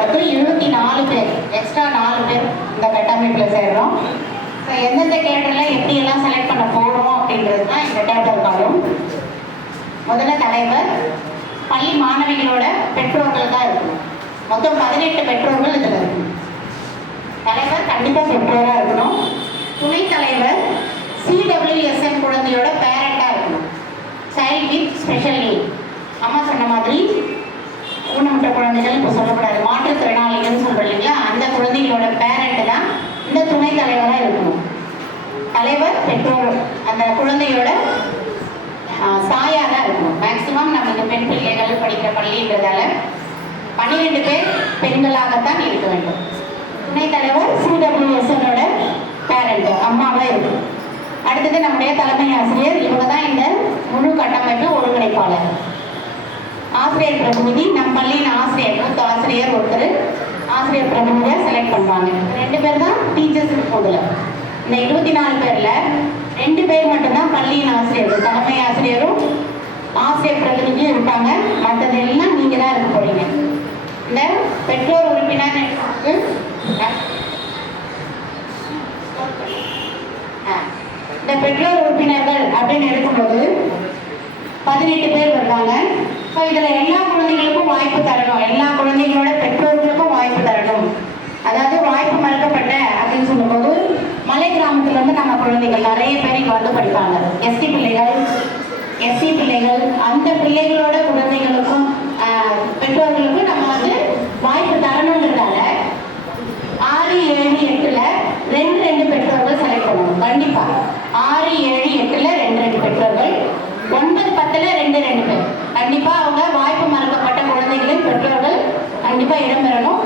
மொத்தம் இருபத்தி நாலு பேர் எக்ஸ்ட்ரா நாலு பேர் இந்த கட்டமைப்பில் சேர்றோம். ஸோ எந்தெந்த கேடரில் எப்படி எல்லாம் செலக்ட் பண்ண போகிறோம் அப்படின்றது தான் இந்த டேட்டர் காலம். முதல்ல தலைவர் பள்ளி மாணவிகளோட பெற்றோர்கள் தான் இருக்கணும். மொத்தம் பதினெட்டு பெற்றோர்கள் இதில் இருக்கணும். தலைவர் கண்டிப்பாக பெற்றோராக இருக்கணும். துணைத் தலைவர் சிடபிள்யூஎஸ்என் குழந்தையோட பேரண்டாக இருக்கணும். சைல்ட் வித் ஸ்பெஷல் நீட் அம்மா சொன்ன மாதிரி ஊனமுற்ற குழந்தைகள் இப்போ சொல்லக்கூடாது. மாற்றுத்திறனாளிகள்னு சொல்கிறோம் இல்லைங்களா? அந்த குழந்தைகளோட பேரண்ட் தான் இந்த துணைத் தலைவராக இருக்கணும். தலைவர் பெற்றோர் அந்த குழந்தையோட சாயாக தான் இருக்கணும். மேக்சிமம் நம்ம இந்த பெண் பிள்ளைகள் படிக்கிற பள்ளின்றதால பன்னிரெண்டு பேர் பெண்களாகத்தான் இருக்க வேண்டும். துணை தலைவர் சிடபிள்யூஎஸ்எனோட பேரண்ட் அம்மாவாக இருக்கும் அடுத்தது நம்முடைய தலைமை ஆசிரியர். இவங்க தான் இந்த முழு கட்டமைப்பு ஒருங்கிணைப்பாளர். ஆசிரியர் பிரதிநிதி நம் பள்ளியின் ஆசிரியர் மூத்த ஆசிரியர் ஒருத்தர். ஆசிரியர் பிரதிநிதியை செலக்ட் பண்ணுவாங்க ரெண்டு பேர் தான் டீச்சர்ஸுக்கு போகல இந்த இருபத்தி நாலு பேரில் ரெண்டு பேர் மட்டும்தான் பள்ளியின் ஆசிரியர் தலைமை ஆசிரியரும் ஆசிரியர் பிரதிநிதியும் இருப்பாங்க மற்றது எல்லாம் நீங்கள் தான் இருக்க போகிறீங்க இந்த பெற்றோர் உறுப்பினர் ஆ. இந்த பெற்றோர் உறுப்பினர்கள் அப்படின்னு எடுக்கும்போது பதினெட்டு பேர் வருவாங்க. ஸோ இதில் எல்லா குழந்தைகளுக்கும் வாய்ப்பு தரணும். எல்லா குழந்தைகளோட பெற்றோர்களுக்கும் வாய்ப்பு தரணும். அதாவது வாய்ப்பு மறுக்கப்பட்ட அப்படின்னு சொல்லும்போது மலை கிராமத்துல இருந்து நம்ம குழந்தைகள் நிறைய பேர் இங்கே வந்து படிப்பாங்க. எஸ்டி பிள்ளைகள் எஸ்சி பிள்ளைகள் அந்த பிள்ளைகளோட குழந்தைகளுக்கும் பெற்றோர்களுக்கும் நம்ம வந்து வாய்ப்பு தரணுங்கிறதால ஆறு ஏழு எட்டுல ரெண்டு ரெண்டு பெற்றோர்கள் செலக்ட் பண்ணணும். கண்டிப்பா. ஆறு ஏழு எட்டுல ரெண்டு ரெண்டு பெற்றோர்கள். ஒன்பது பத்துல ரெண்டு ரெண்டு பேர். கண்டிப்பா அவங்க வாய்ப்பு மறுக்கப்பட்ட குழந்தைகளின் பெற்றோர்கள் கண்டிப்பா இடம்பெறணும்.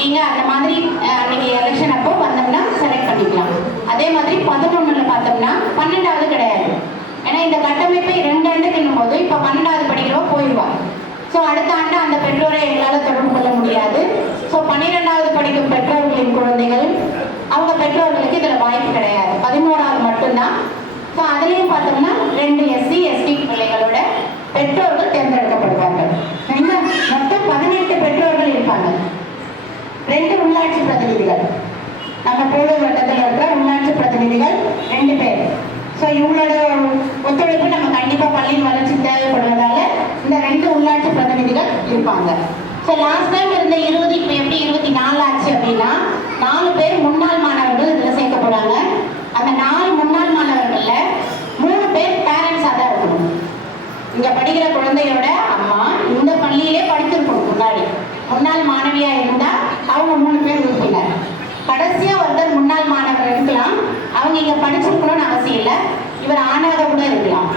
நீங்க அந்த மாதிரி அன்னைக்கு எலெக்ஷன் அப்போ வந்தோம்னா செலக்ட் பண்ணிக்கலாம். அதே மாதிரி பதினொன்னுல பார்த்தோம்னா பன்னெண்டாவது கிடையாது. ஏன்னா இந்த கட்டமைப்பை ரெண்டு ஆண்டுக்கு போது இப்போ பன்னெண்டாவது படிக்கிறவ போயிடுவா ஸோ அடுத்த ஆண்டு அந்த பெற்றோரை எங்களால் தொடர்பு கொள்ள முடியாது. ஸோ பன்னிரெண்டாவது படிக்கும் பெற்றோர்களின் குழந்தைகள் அவங்க பெற்றோர்களுக்கு இதில் வாய்ப்பு கிடையாது. பதினோராவது மட்டும்தான். ஸோ அதுலேயும் பார்த்தோம்னா ரெண்டு எஸ்சி எஸ்டி பிள்ளைகளோட பெற்றோர்கள் தேர்ந்தெடுக்கப்படுவார்கள். என்ன? மொத்தம் பதினெட்டு பெற்றோர்கள் இருப்பாங்க. ரெண்டு உள்ளாட்சி பிரதிநிதிகள். நம்ம போலூர் வட்டத்தில் இருக்கிற உள்ளாட்சி பிரதிநிதிகள் ரெண்டு பேர். ஸோ இவங்களோட ஒத்துழைப்பு நம்ம கண்டிப்பாக பள்ளியின் வளர்ச்சி தேவைப்படுவதால இந்த ரெண்டு உள்ளாட்சி பிரதிநிதிகள் இருப்பாங்க. ஸோ லாஸ்ட் டைம் இருந்த இருபது இப்போ எப்படி இருபத்தி நாலு ஆச்சு அப்படின்னா நாலு பேர் முன்னாள் மாணவர்கள் இதில் சேர்க்க அந்த நாலு முன்னாள் மாணவர்களில் மூணு பேர் பேரண்ட்ஸாக தான் இருக்கணும் இங்க படிக்கிற குழந்தையோட அம்மா இந்த பள்ளியிலே படிச்சிருக்கணும் முன்னாடி. முன்னாள் மாணவியா இருந்தா அவங்க மூணு பேர் உறுப்பினர். கடைசியா ஒருத்தர் முன்னாள் மாணவர் இருக்கலாம். அவங்க இங்க படிச்சிருக்கணும்னு அவசியம் இல்லை. இவர் ஆணாக கூட இருக்கலாம்.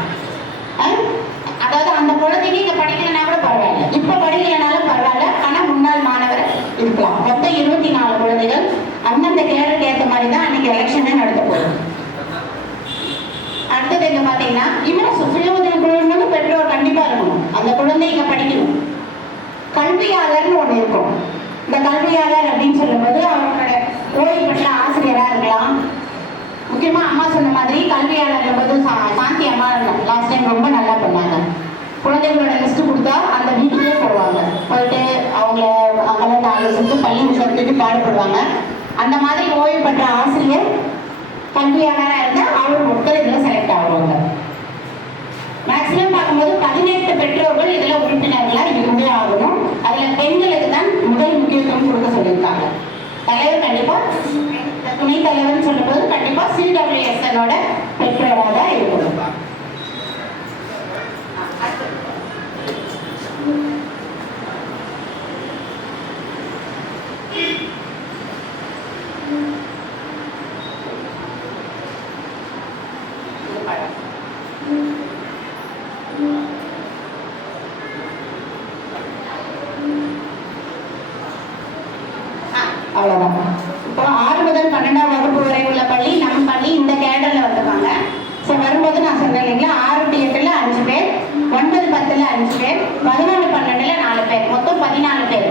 அதாவது அந்த குழந்தைங்க இங்க படிக்கலைன்னா கூட பரவாயில்ல. இப்ப படிக்கலனாலும் பரவாயில்ல. ஆனா முன்னாள் மாணவர் இருக்கலாம். மொத்தம் இருபத்தி நாலு குழந்தைகள். அந்தந்த கேடருக்கு ஏற்ற மாதிரி தான் அன்னைக்கு எலெக்ஷனே நடத்த போகுது அடுத்தது என்ன பாத்தீங்கன்னா இன்னும் சுய உதவி குழுங்களும் பெற்றோர் கண்டிப்பா இருக்கணும் அந்த குழந்தை இங்க படிக்கணும் கல்வியாளர்னு ஒண்ணு இருக்கும் இந்த கல்வியாளர் அப்படின்னு சொல்லும்போது அவங்களோட ஓய்வு பெற்ற ஆசிரியரா இருக்கலாம். முக்கியமா அம்மா சொன்ன மாதிரி கல்வியாளர் வந்து சா- சாந்தி அம்மா லாஸ்ட் டைம் ரொம்ப நல்லா பண்ணாங்க. குழந்தைகளோட லிஸ்ட் கொடுத்தா அந்த வீட்டிலே போடுவாங்க. போயிட்டு அவங்கள அவங்கள நாலு சுத்து பள்ளி விசாரத்துக்கு பாடுபடுவாங்க. அந்த மாதிரி ஓய்வு பெற்ற ஆசிரியர் கல்வியாளராக இருந்தால் அவர் ஒருத்தர் இதில் செலக்ட் ஆகுவாங்க மேக்ஸிமம் பார்க்கும்போது பதினெட்டு பெற்றோர்கள் இதில் உறுப்பினர்களாக அதுல ஆகணும் பெண்களுக்கு தான் முதல் முக்கியத்துவம் கொடுக்க சொல்லியிருக்காங்க. தலைவர் கண்டிப்பா இந்த தலைவர்னு சொல்லும்போது கண்டிப்பாக சிடபிள்யூஎஸ்எனோட பெற்றோராக தான் இருக்கணும் இது பழம். ஆ, அவ்வளவுதான். இப்போ ஆறு முதல் பன்னெண்டாம் வகுப்பு வரை உள்ள பள்ளி நம்ம பள்ளி இந்த கேடர்ல வந்துருவாங்க. ஸோ வரும்போது நான் சொன்னேன் இல்லைங்களா ஆறு டு எட்டுல அஞ்சு பேர் ஒன்பது பத்துல அஞ்சு பேர் பதினொன்று பன்னெண்டுல நாலு பேர். மொத்தம் பதினாலு பேர்.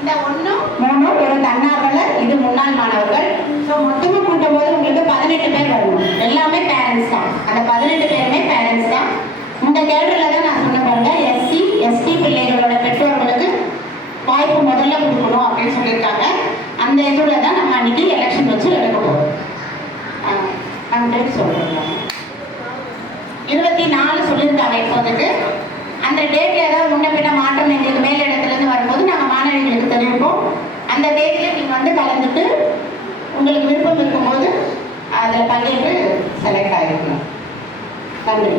இந்த ஒன்றும் மூணு ஒரு தன்னார்வலர் இது முன்னாள் மாணவர்கள். ஸோ மொத்தமாக கூட்டும் போது உங்களுக்கு பதினெட்டு பேர் வரணும். எல்லாமே பேரண்ட்ஸ் தான். அந்த பதினெட்டு பேருமே பேரண்ட்ஸ் தான். இந்த கேடரில் தான் அப்படின்னு சொல்லியிருக்காங்க. அந்த இதில் தான் நம்ம அன்னைக்கு எலெக்ஷன் வச்சு எடுக்க போகிறோம் நம்ம டேட் சொல்கிறோம் இருபத்தி நாலு சொல்லியிருக்காங்க இப்போதைக்கு அந்த டேட்டில் ஏதாவது முன்ன பின்ன மாற்றம் எங்களுக்கு மேல் இடத்துலேருந்து வரும்போது நாங்கள் மாணவிகளுக்கு தெரிவிப்போம். அந்த டேட்டில் நீங்கள் வந்து கலந்துட்டு உங்களுக்கு விருப்பம் இருக்கும்போது அதில் பங்கேற்று செலக்ட் ஆகிருக்கணும். நன்றி.